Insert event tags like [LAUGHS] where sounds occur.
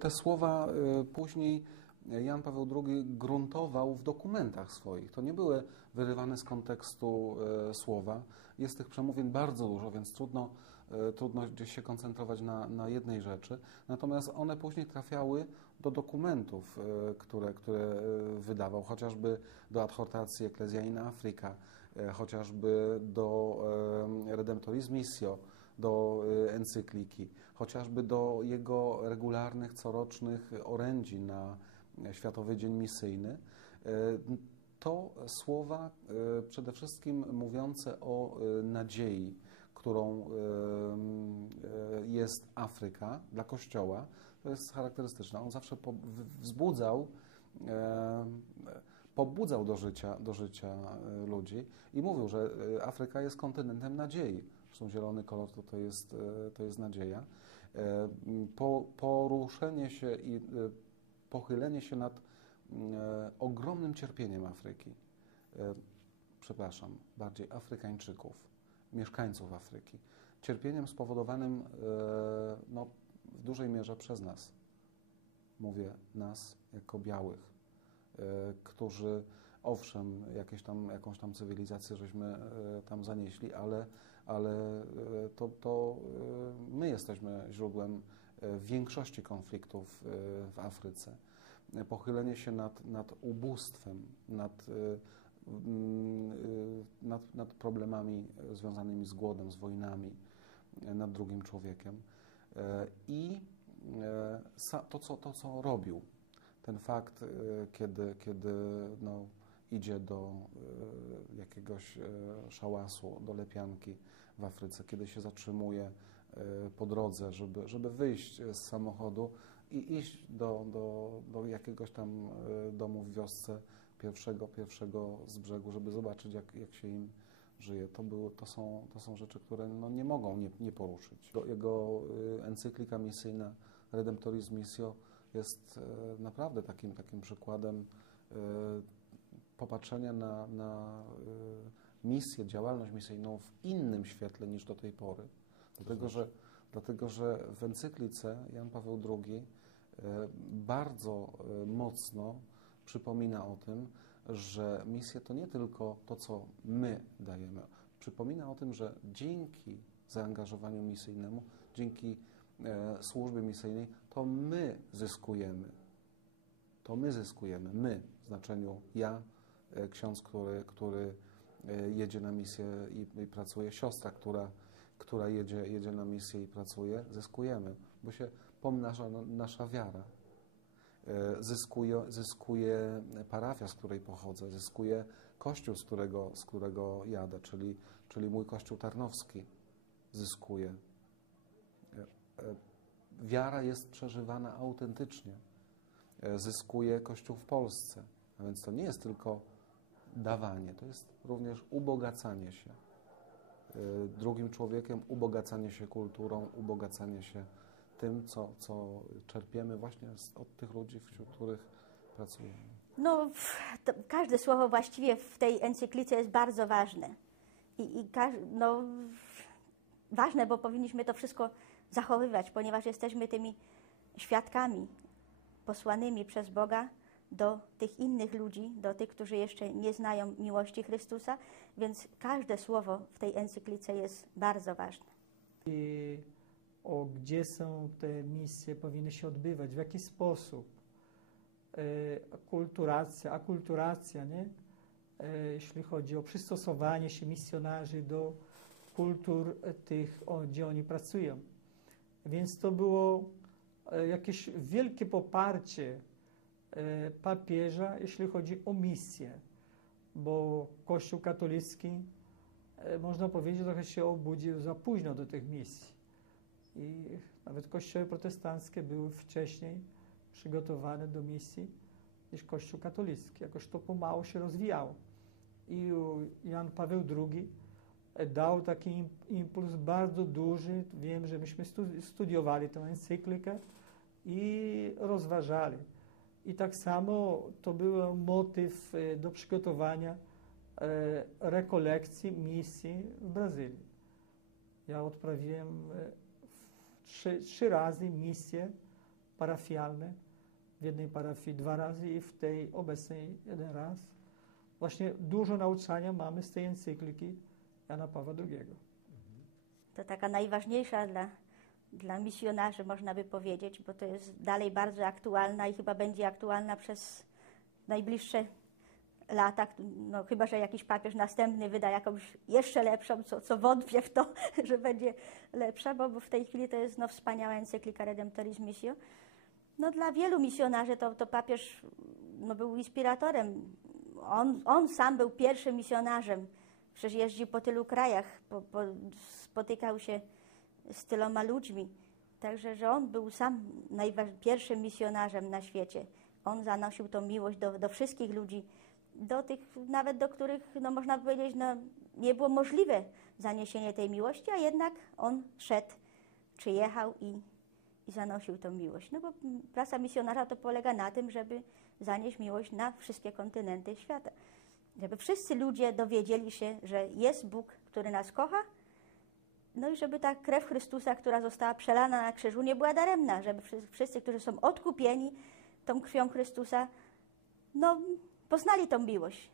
Te słowa y, później Jan Paweł II gruntował w dokumentach swoich. To nie były wyrywane z kontekstu y, słowa. Jest tych przemówień bardzo dużo, więc trudno, y, trudno gdzieś się koncentrować na, na jednej rzeczy. Natomiast one później trafiały do dokumentów, które, które wydawał, chociażby do adhortacji Ecclesia in Africa, chociażby do Redemptoris Missio, do encykliki, chociażby do jego regularnych, corocznych orędzi na Światowy Dzień Misyjny. To słowa przede wszystkim mówiące o nadziei, którą jest Afryka dla Kościoła. To jest charakterystyczne. On zawsze wzbudzał pobudzał do życia, do życia ludzi i mówił, że Afryka jest kontynentem nadziei. Zresztą zielony kolor to, jest, e, to jest nadzieja. E, po, poruszenie się i e, pochylenie się nad ogromnym cierpieniem Afryki, przepraszam, bardziej Afrykańczyków, mieszkańców Afryki, cierpieniem spowodowanym no, w dużej mierze przez nas. Mówię nas jako białych, którzy owszem, jakieś tam, jakąś tam cywilizację żeśmy tam zanieśli, ale, ale e, to, to e, my jesteśmy źródłem większości konfliktów w Afryce. Pochylenie się nad, nad ubóstwem, nad, nad, nad problemami związanymi z głodem, z wojnami, nad drugim człowiekiem. I to, co, to, co robił, ten fakt, kiedy, kiedy no, idzie do e, jakiegoś e, szałasu, do lepianki w Afryce, kiedy się zatrzymuje e, po drodze, żeby, żeby wyjść z samochodu i iść do, do, do jakiegoś tam domu w wiosce pierwszego, pierwszego z brzegu, żeby zobaczyć, jak, jak się im żyje. To, było, to, są, to są rzeczy, które no, nie mogą nie, nie poruszyć. Jego encyklika misyjna Redemptoris Missio jest naprawdę takim, takim przykładem popatrzenia na, na y, misję, działalność misyjną w innym świetle niż do tej pory. Dlatego, że, dlatego, że w encyklice Jan Paweł II y, bardzo y, mocno przypomina o tym, że misja to nie tylko to, co my dajemy. Przypomina o tym, że dzięki zaangażowaniu misyjnemu, dzięki e, służbie misyjnej, to my zyskujemy. To my zyskujemy. My w znaczeniu ja, ksiądz, który, który e, jedzie na misję i, i, pracuje, siostra, która, która jedzie, jedzie na misję i pracuje, zyskujemy, bo się pomnaża nasza wiara. E, zyskuje, zyskuje parafia, z której pochodzę, zyskuje kościół, z którego, z którego jadę, czyli, czyli mój kościół tarnowski zyskuje. Wiara jest przeżywana autentycznie. Zyskuje kościół w Polsce. A więc to nie jest tylko dawanie, to jest również ubogacanie się y, drugim człowiekiem, ubogacanie się kulturą, ubogacanie się tym, co, co czerpiemy właśnie od tych ludzi, wśród których pracujemy. No, każde słowo właściwie w tej encyklice jest bardzo ważne. I, i no, ważne, bo powinniśmy to wszystko zachowywać, ponieważ jesteśmy tymi świadkami posłanymi przez Boga do tych innych ludzi, do tych, którzy jeszcze nie znają miłości Chrystusa, więc każde słowo w tej encyklice jest bardzo ważne. I o gdzie są te misje powinny się odbywać, w jaki sposób. E, kulturacja, akulturacja, nie? E, jeśli chodzi o przystosowanie się misjonarzy do kultur tych, gdzie oni pracują. Więc to było e, jakieś wielkie poparcie papieża, jeśli chodzi o misję, bo Kościół katolicki, e, można powiedzieć, trochę się obudził za późno do tych misji. I nawet kościoły protestanckie były wcześniej przygotowane do misji niż Kościół katolicki. Jakoś to pomału się rozwijało. I Jan Paweł II e, dał taki impuls bardzo duży. Wiem, że myśmy studiowali tę encyklikę i rozważali. I tak samo to był motyw e, do przygotowania e, rekolekcji misji w Brazylii. Ja odprawiłem e, trzy, trzy razy misję parafialne. W jednej parafii dwa razy i w tej obecnej jeden raz. Właśnie dużo nauczania mamy z tej encykliki Jana Pawła II. To taka najważniejsza dla, dla misjonarzy, można by powiedzieć, bo to jest dalej bardzo aktualna i chyba będzie aktualna przez najbliższe lata. No, chyba, że jakiś papież następny wyda jakąś jeszcze lepszą, co, co wątpię w to, [LAUGHS] że będzie lepsza, bo, w tej chwili to jest no, wspaniała encyklika Redemptoris Missio. No, dla wielu misjonarzy to, to papież no, był inspiratorem. On, on sam był pierwszym misjonarzem. Przecież jeździł po tylu krajach, po, po, spotykał się z tyloma ludźmi. Także, że on był sam pierwszym misjonarzem na świecie. On zanosił tą miłość do, do wszystkich ludzi, do tych nawet do których, no można powiedzieć, no, nie było możliwe zaniesienie tej miłości, a jednak on szedł, przyjechał i, i zanosił tą miłość. No bo praca misjonarza to polega na tym, żeby zanieść miłość na wszystkie kontynenty świata. Żeby wszyscy ludzie dowiedzieli się, że jest Bóg, który nas kocha, no i żeby ta krew Chrystusa, która została przelana na krzyżu, nie była daremna, żeby wszyscy- którzy są odkupieni tą krwią Chrystusa, no, poznali tą miłość.